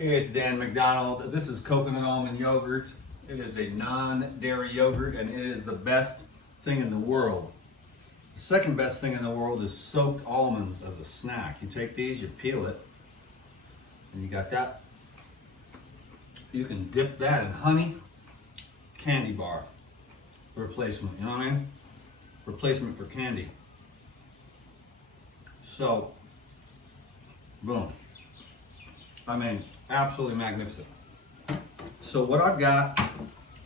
Hey, it's Dan McDonald. This is coconut almond yogurt. It is a non-dairy yogurt and it is the best thing in the world. The second best thing in the world is soaked almonds as a snack. You take these, you peel it, and you got that. You can dip that in honey, candy bar replacement, you know what I mean? Replacement for candy. So, boom. I mean, absolutely magnificent. So what I've got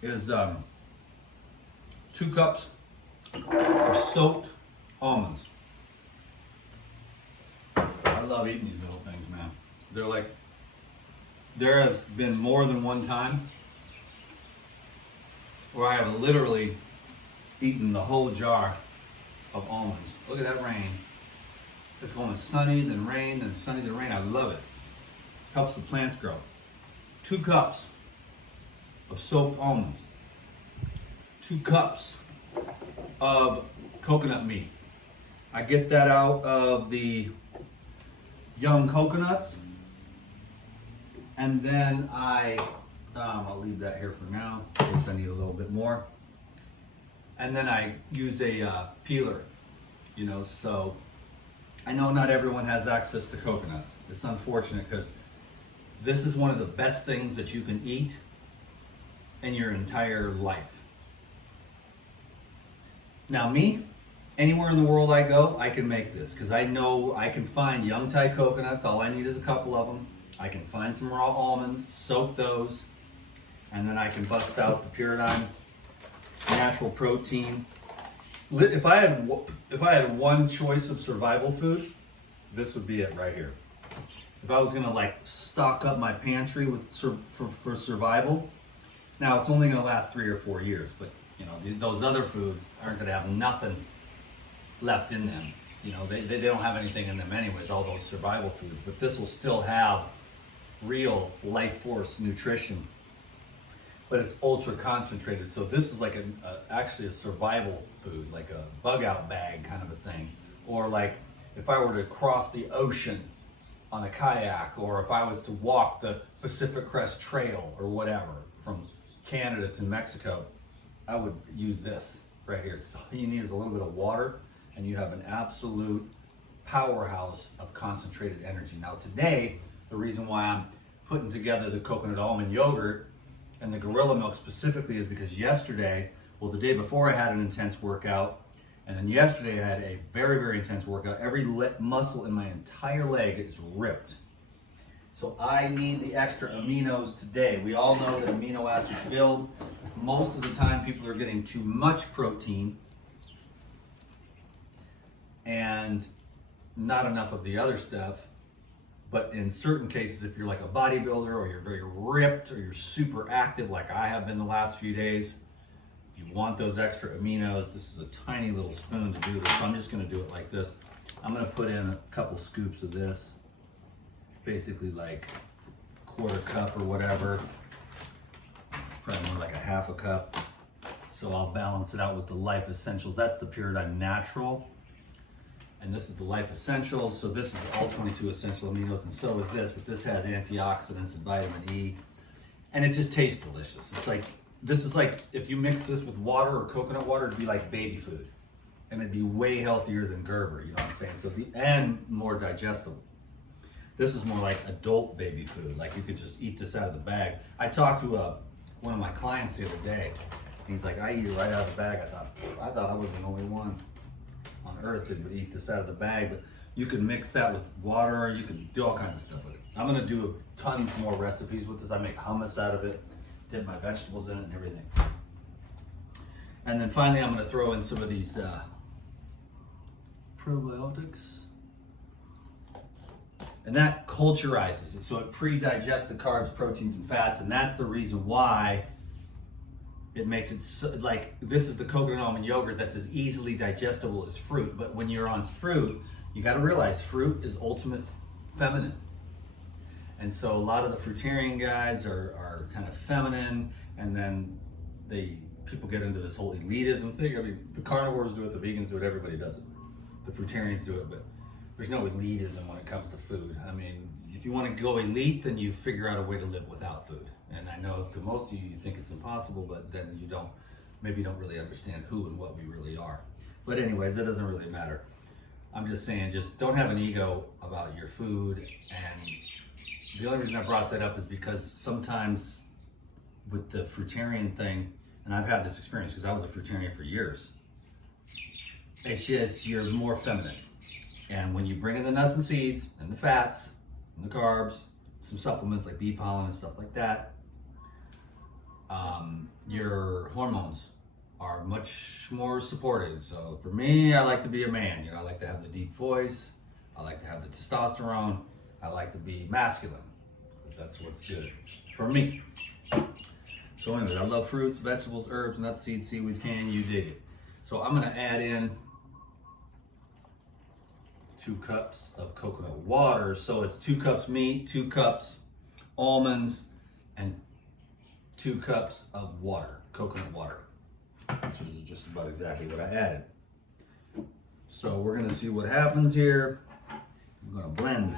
is 2 cups of soaked almonds. I love eating these little things, man. They're like, there has been more than one time where I have literally eaten the whole jar of almonds. Look at that rain. It's going sunny, then rain, then sunny, then rain. I love it. Helps the plants grow. 2 cups of soaked almonds. 2 cups of coconut meat. I get that out of the young coconuts, and then I'll leave that here for now in case I need a little bit more. And then I use a peeler, you know, so I know not everyone has access to coconuts. It's unfortunate because this is one of the best things that you can eat in your entire life. Now me, anywhere in the world I go, I can make this because I know I can find young Thai coconuts. All I need is a couple of them. I can find some raw almonds, soak those, and then I can bust out the Paradigm natural protein. If I had one choice of survival food, this would be it right here. If I was gonna like stock up my pantry with for survival, now it's only gonna last 3 or 4 years, but you know those other foods aren't gonna have nothing left in them. You know they don't have anything in them anyways. All those survival foods, but this will still have real life force nutrition. But it's ultra concentrated, so this is like actually a survival food, like a bug out bag kind of a thing, or like if I were to cross the ocean on a kayak, or if I was to walk the Pacific Crest Trail or whatever from Canada to Mexico, I would use this right here. So all you need is a little bit of water and you have an absolute powerhouse of concentrated energy. Now today, the reason why I'm putting together the coconut almond yogurt and the gorilla milk specifically is because yesterday, well the day before I had an intense workout, and then yesterday I had a very, very intense workout. Every muscle in my entire leg is ripped. So I need the extra aminos today. We all know that amino acids build. Most of the time people are getting too much protein and not enough of the other stuff. But in certain cases, if you're like a bodybuilder or you're very ripped or you're super active like I have been the last few days, if you want those extra aminos, this is a tiny little spoon to do this. So I'm just gonna do it like this. I'm gonna put in a couple scoops of this, basically like 1/4 cup or whatever, probably more like a 1/2 cup. So I'll balance it out with the Life Essentials. That's the Paradigm Natural. And this is the Life Essentials. So this is all 22 essential aminos, and so is this, but this has antioxidants and vitamin E. And it just tastes delicious. It's like, this is like, if you mix this with water or coconut water, it'd be like baby food. And it'd be way healthier than Gerber, you know what I'm saying? So and more digestible. This is more like adult baby food. Like you could just eat this out of the bag. I talked to one of my clients the other day. He's like, I eat it right out of the bag. I thought I was the only one on earth that would eat this out of the bag, but you could mix that with water, you could do all kinds of stuff with it. I'm gonna do tons more recipes with this. I make hummus out of it, dip my vegetables in it and everything. And then finally I'm gonna throw in some of these probiotics. And that culturizes it, so it pre-digests the carbs, proteins, and fats, and that's the reason why it makes it so, like, this is the coconut almond yogurt that's as easily digestible as fruit. But when you're on fruit, you got to realize fruit is ultimate feminine. And so a lot of the fruitarian guys are kind of feminine, and then people get into this whole elitism thing. I mean, the carnivores do it, the vegans do it, everybody does it. The fruitarians do it, but there's no elitism when it comes to food. I mean, if you want to go elite, then you figure out a way to live without food. And I know to most of you, you think it's impossible, but then you don't, maybe you don't really understand who and what we really are. But anyways, it doesn't really matter. I'm just saying, just don't have an ego about your food. And the only reason I brought that up is because sometimes with the fruitarian thing, and I've had this experience because I was a fruitarian for years, it's just, you're more feminine. And when you bring in the nuts and seeds and the fats and the carbs, some supplements like bee pollen and stuff like that, your hormones are much more supported. So for me, I like to be a man. You know, I like to have the deep voice. I like to have the testosterone. I like to be masculine. That's what's good for me. So anyway, I love fruits, vegetables, herbs, nuts, seeds, seaweeds. Can you dig it? So I'm gonna add in 2 cups of coconut water. So it's 2 cups meat, 2 cups almonds, and 2 cups of water, coconut water, which is just about exactly what I added. So we're gonna see what happens here. I'm gonna blend.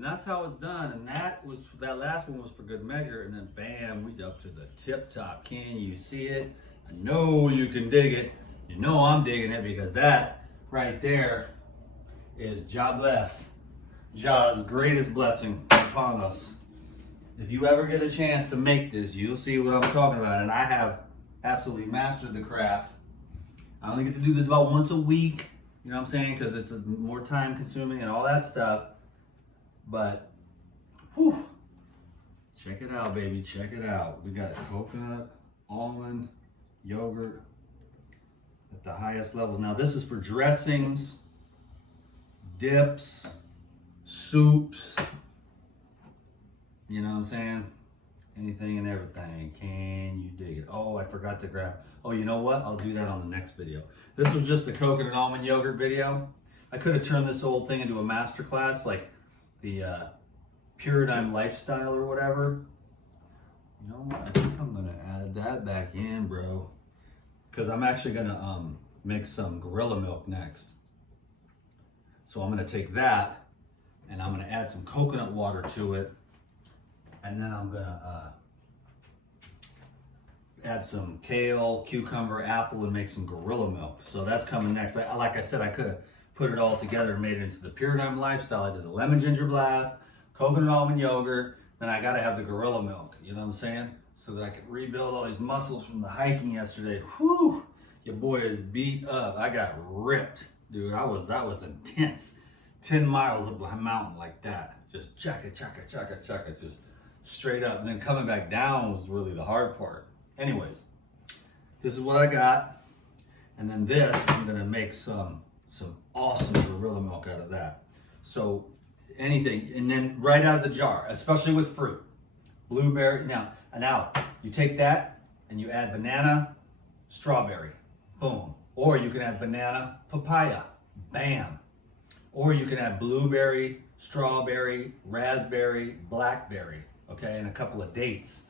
That's how it's done, and that last one was for good measure, and then bam, we up to the tip top. Can you see it? I know you can dig it. You know I'm digging it, because that right there is Jah bless, Jah's greatest blessing upon us. If you ever get a chance to make this, you'll see what I'm talking about, and I have absolutely mastered the craft. I only get to do this about once a week, you know what I'm saying, because it's more time consuming and all that stuff. But, whew, check it out, baby, check it out. We got coconut, almond, yogurt at the highest levels. Now this is for dressings, dips, soups, you know what I'm saying? Anything and everything. Can you dig it? Oh, I forgot to grab. Oh, you know what? I'll do that on the next video. This was just the coconut almond yogurt video. I could have turned this whole thing into a masterclass, like the Paradigm Lifestyle or whatever. You know what? I think I'm gonna add that back in, bro, because I'm actually gonna mix some gorilla milk next. So I'm gonna take that and I'm gonna add some coconut water to it, and then I'm gonna add some kale, cucumber, apple, and make some gorilla milk. So that's coming next. Like I said, I could have put it all together and made it into the Paradigm Lifestyle. I did the lemon ginger blast, coconut almond yogurt, then I gotta have the gorilla milk, you know what I'm saying? So that I could rebuild all these muscles from the hiking yesterday. Whew, your boy is beat up. I got ripped, dude. That was intense. 10 miles up a mountain like that. Just check it, just straight up. And then coming back down was really the hard part. Anyways, this is what I got. And then this, I'm gonna make some awesome gorilla milk out of that. So anything, and then right out of the jar, especially with fruit. Blueberry, now you take that and you add banana, strawberry, boom. Or you can add banana, papaya, bam. Or you can add blueberry, strawberry, raspberry, blackberry, okay, and a couple of dates.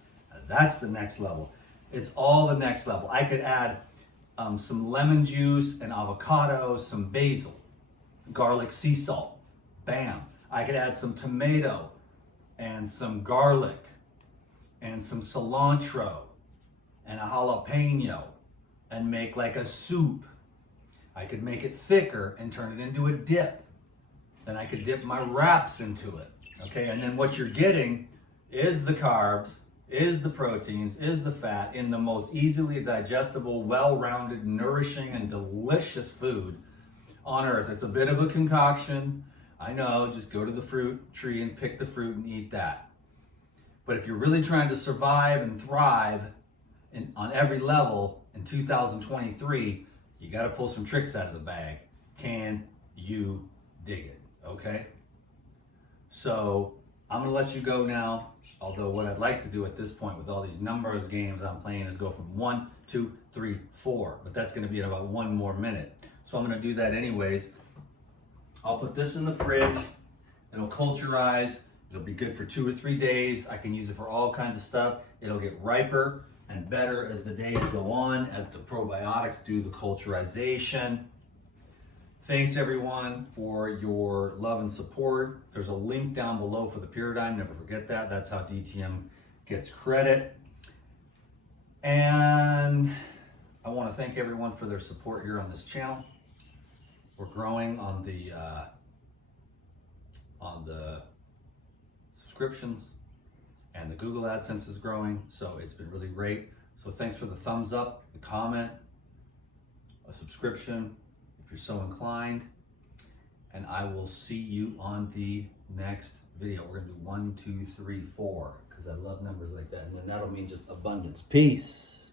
That's the next level. It's all the next level. I could add some lemon juice and avocado, some basil, garlic sea salt, bam. I could add some tomato and some garlic and some cilantro and a jalapeno and make like a soup. I could make it thicker and turn it into a dip. Then I could dip my wraps into it, okay? And then what you're getting is the carbs, is the proteins, is the fat in the most easily digestible, well-rounded, nourishing, and delicious food on earth. It's a bit of a concoction. I know, just go to the fruit tree and pick the fruit and eat that. But if you're really trying to survive and thrive on every level in 2023, you got to pull some tricks out of the bag. Can you dig it? Okay? So I'm going to let you go now. Although what I'd like to do at this point with all these numbers games I'm playing is go from 1, 2, 3, 4. But that's going to be in about 1 more minute. So I'm going to do that anyways. I'll put this in the fridge. It'll culturize. It'll be good for 2 or 3 days. I can use it for all kinds of stuff. It'll get riper and better as the days go on, as the probiotics do the culturization. Thanks everyone for your love and support. There's a link down below for the Pyridine, never forget that. That's how DTM gets credit. And I want to thank everyone for their support here on this channel. We're growing on the subscriptions, and the Google AdSense is growing, so it's been really great. So thanks for the thumbs up, the comment, a subscription, if you're so inclined, and I will see you on the next video. We're gonna do 1, 2, 3, 4, because I love numbers like that, and then that'll mean just abundance. Peace.